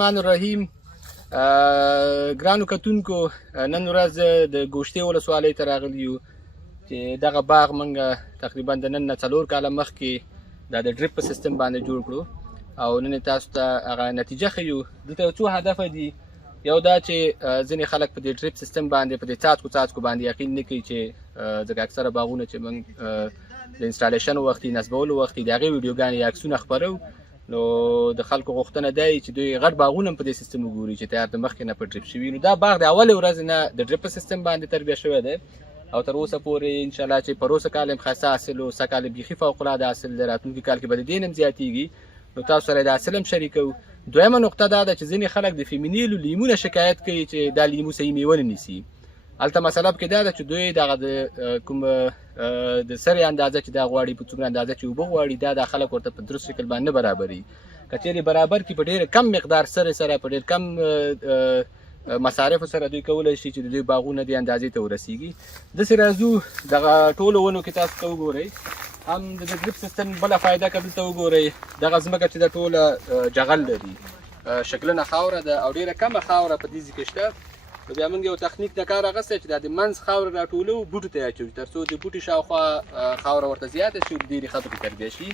الرحمن الرحیم. ګرانو کتونکو، نن ورځ د ګوشتې ولسوالۍ ته راغلي یو چې دغه باغ موږ تقریبا د نن نه 4 کاله مخکې د ډریپ په سیستم باندې جوړ کړو او نن تاسو ته هغه نتیجه ښیو. دلته یو څو هدفه دي. یو دا چې ځینې خلک په دې ډریپ سیستم باندې په دې څاڅکو باندې یقین نه کوي چې ځکه اکثره باغونه چې موږ د انسټالیشن وختي نصبولو وختي د هغې ویډیوګانې یا عکسونه خپرو، نو د خلکو غوښتنه دی چې دوی غټ باغونه هم په دې سیستم وګوري چې تیار د مخکې نه په ډریپ شوي. نو دا باغ د اولې ورځې نه د ډریپ په سیستم باندې تربیه شوی دی او تر اوسه پورې انشاءالله چې پر اوسه کال هم ښایسته حاصل و، سږ کال بیخي فوق العاده حاصل دی، راتلونکي کال کې به د دې نه هم زیاتېږي. نو تاسو سره د حاصل هم شریکوو. دویمه نقطه دا ده چې ځینې خلک د فیمینیلو لیمونه شکایت کوي چې دا لیمو صحیح میوه نه نیسي. هلته مسله پکې دا ده چې دوی دغه د کوم د سرې اندازه چې دا غواړي، په څومره اندازه چې اوبه غواړي، دا خلک ورته په درست شکل باندې نه برابري. که چیرې برابر کړي په ډېر کم مقدار سره په ډېر کم مصارفو سره دوی کولی شي چې د دوی باغونه دې اندازې ته ورسیږي. داسې راځو دغه ټولو ونو کې تاسو ته وګورئ. هم د ډریپ سیستم بله فایده که دلته وګورئ، دغه ځمکه چې ده ټوله جغل لري، شکلنه خاوره ده او ډېره کمه خاوره په دې ځای کې شته. نو بیا موږ یو تخنیک د کار اخیستی چې دا د منځ خاوره راټولو، بوټو ته یې اچوو تر څو د بوټي شاوخوا خاوره ورته زیاته شي، ډېرې ښه پکې تربیه شي.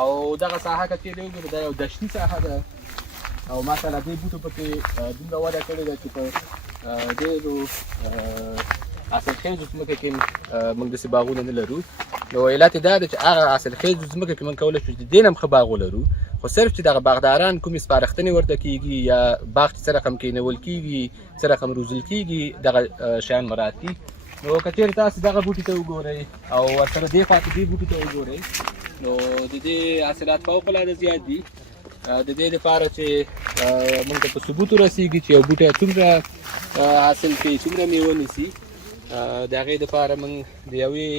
او دغه ساحه که چیرې وګورو، دا یو دشتي ساحه ده او ماشاءالله دې بوټو پکې دومره وده کړې ده چې په ډېرو حاصلخیزو ځمکو کې موږ داسې باغونه نه لرو. نو علت یې دا ده چې هغه حاصلخیزو ځمکو کې موږ کولی شو چې د دې نه هم ښه باغ ولرو، خو صرف چې دغه باغداران کومې سپارښتنې ورته کېږي یا باغ چې څه رقم کېنول کېږي، څه رقم روزل کېږي، دغه شیان مراعات کړي. نو که چیرې تاسو دغه بوټي ته وګورئ او ورسره دې خواته دې بوټي ته وګورئ، نو د دې حاصلات فوق العاده زیات دي. د دې لپاره چې موږ ته په ثبوت ورسېږي چې یو بوټی څومره حاصل کوي، څومره میوه نیسي، د هغې دپاره موږ د یوې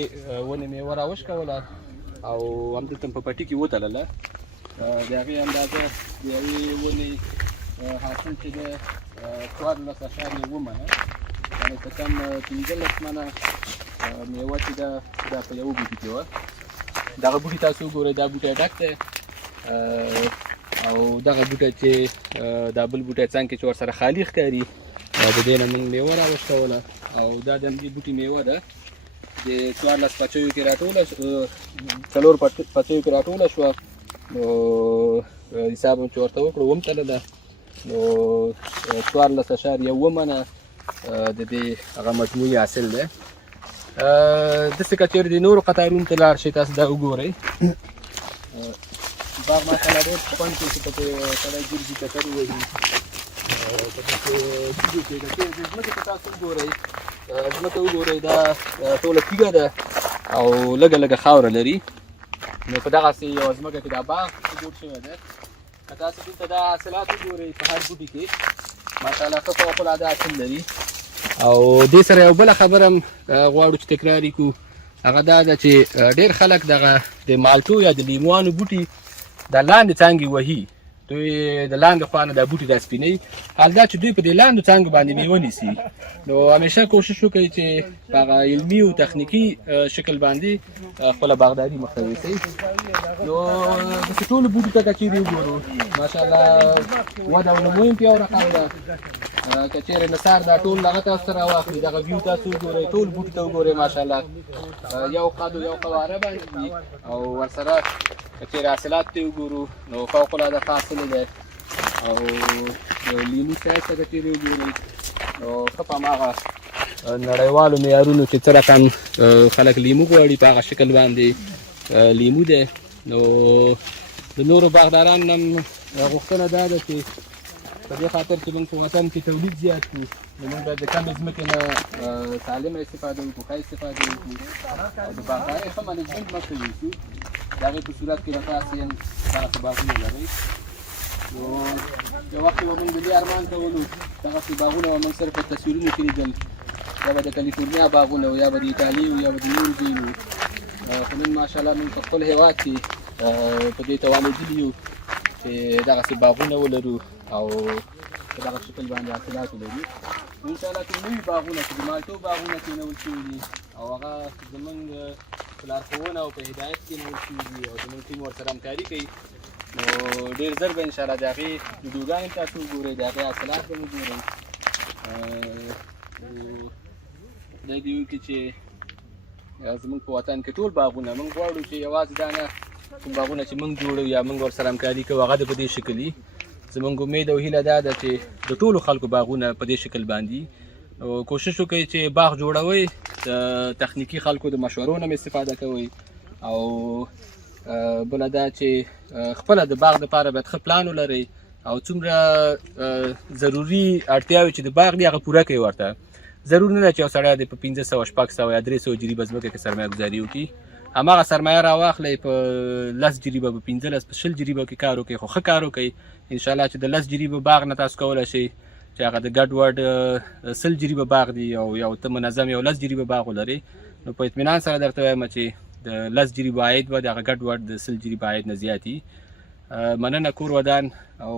ونې میوه راوشکوله او همدلته په پټي کې وتړله. د هغې اندازه د یوې ونې حاصل چې دی 14.7 منه، یعنې څه کم 15 منه میوه چې ده دا په یوه بوټي کې وه. دغه بوټي تاسو وګورئ، دا بوټی ډک دی او دغه بوټی چې دا بل بوټی څنګ کې چې ورسره خالي ښکاري، د دې نه موږ میوه راوشکوله او دا د همدې بوټي میوه ده. د 14 پچیو کې راټوله 4 پچیو کې راټوله شوه. نو حساب هم چې ورته وکړو اووم تلله، نو 14.1 منه د دې هغه مجموعي حاصل دی. داسې که چېرې د نورو قطارونو ته لاړ شئ، تاسو دا وګورئ. باغ ماشاءالله ډېر خوند کوي چې پکې سړی ګرځي، چکر ووهي. په داسې تیږو کې که چېرې ځمکې ته تاسو وګورئ، ځمکه وګورئ، دا ټوله تیږه ده او لږه خاوره لري. نو په دغسې یوه ځمکه کې دا باغ جوړ شوی دی. که تاسو دلته دا حاصلات وګورئ، په هر بوټي کې ماشاءالله ښه فوق العاده حاصل لري. او دې سره یو بله خبره هم غواړو چې تکرار یې کړو، هغه دا ده چې ډېر خلک دغه د مالټو یا د لیموانو بوټي دا لاندې څانګې وهي، دوی د لاندې خوا نه دا بوټي را سپینوي. حال دا چې دوی په دې لاندو څانګو باندې میوه نیسي. نو همیشه کوشش وکړئ چې په هغه علمي او تخنیکي شکل باندې خپله باغداري مخته یوسئ. نو داسې ټولو بوټو ته که چیرې وګورو، ماشاءالله وده او نمو یې پیاوړه خاوره. که چیرې نثار دا ټول هغه تاسو ته راواخلي، دغه ویو تاسو وګورئ، ټول بوټي ته وګورئ، ماشاءالله یو قد او یو قواره باندې دي. او ورسره که چیرې حاصلات ته وګورو نو فوق العاده ښه حاصل دی. او یو لیمو سایز ته که چیرې وګورئ، نو ښه په هماغه نړیوالو معیارونو چې څه رقم خلک لیمو غواړي په هغه شکل باندې لیمو دی. نو د نورو باغدارانو هم غوښتنه دا ده چې په دې خاطر چې موږ په وطن کې تولید زیات کړو، نو موږ باید د کمې ځمکې نه سالمه استفاده وکړو، ښه استفاده وکړو او د باغدارۍ ښه منیجمنټ مخته یوسو. د هغې په صورت کې به تاسې هم دغسې باغونه لرئ. نو یو وخت به موږ د دې ارمان کولو، دغسې باغونه به موږ صرف په تصویرونو کې لیدل، یا به د کلیفورنیا باغونه و، یا به د ایټالي و، یا به د نورو ځایونو. خو نن ماشاءالله موږ په خپل هېواد کې په دې توانېدلي یو چې دغسې باغونه ولرو او په دغه شکل باندې حاصلات ولرو. انشاءالله کوم نوي باغونه چې د مالټو باغونه کېنول شوي دي او هغه زموږ په لارښوونه او په هدایت کېنول شوي دي او زموږ ټیم ورسره همکاري کوي، نو ډېر ژر به انشاءالله د هغې ویډیوګانې تاسو وګورئ د هغې حاصلات به وګورئ خدای دې وکړي چې زموږ په وطن کې ټول باغونه موږ غواړو چې یوازې دا نه کوم باغونه چې موږ جوړو یا موږ ورسره همکاري کوو هغه د په دې شکل وي زموږ امید او هیله دا ده چې د ټولو خلکو باغونه په دې شکل باندې نو کوشش وکړئ چې باغ جوړوئ د تخنیکي خلکو د مشورو نه استفاده کوئ او بله دا چې خپله د باغ دپاره باید ښه پلان ولرئ او څومره ضروري اړتیاوې چې د باغ دي هغه پوره کړئ ورته ضرور نه ده چې یو سړی د په 500 شپږ یا 300 جریبه ځمکه کې سرمایه ګزاري وکړي هماغه سرمایه راواخلئ په 10 جریبه په 15 په 20 جریبه کې کار وکړئ خو ښه کار وکړئ انشاءالله چې د 10 جریبه باغ نه تاسو کولی شئ چې هغه د ګډ وډ 100 جریبه باغ دی او یو ته منظم یو 10 جریبه باغ ولرئ نو په اطمینان سره درته وایم چې د 10 جریبه عاید به د هغه ګډ وډ د 100 جریبه عاید نه زیات وي مننه کور ودان او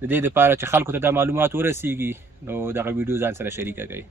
د دې دپاره چې خلکو ته دا معلومات ورسیږي نو دغه ویډیو ځان سره شریکه کړئ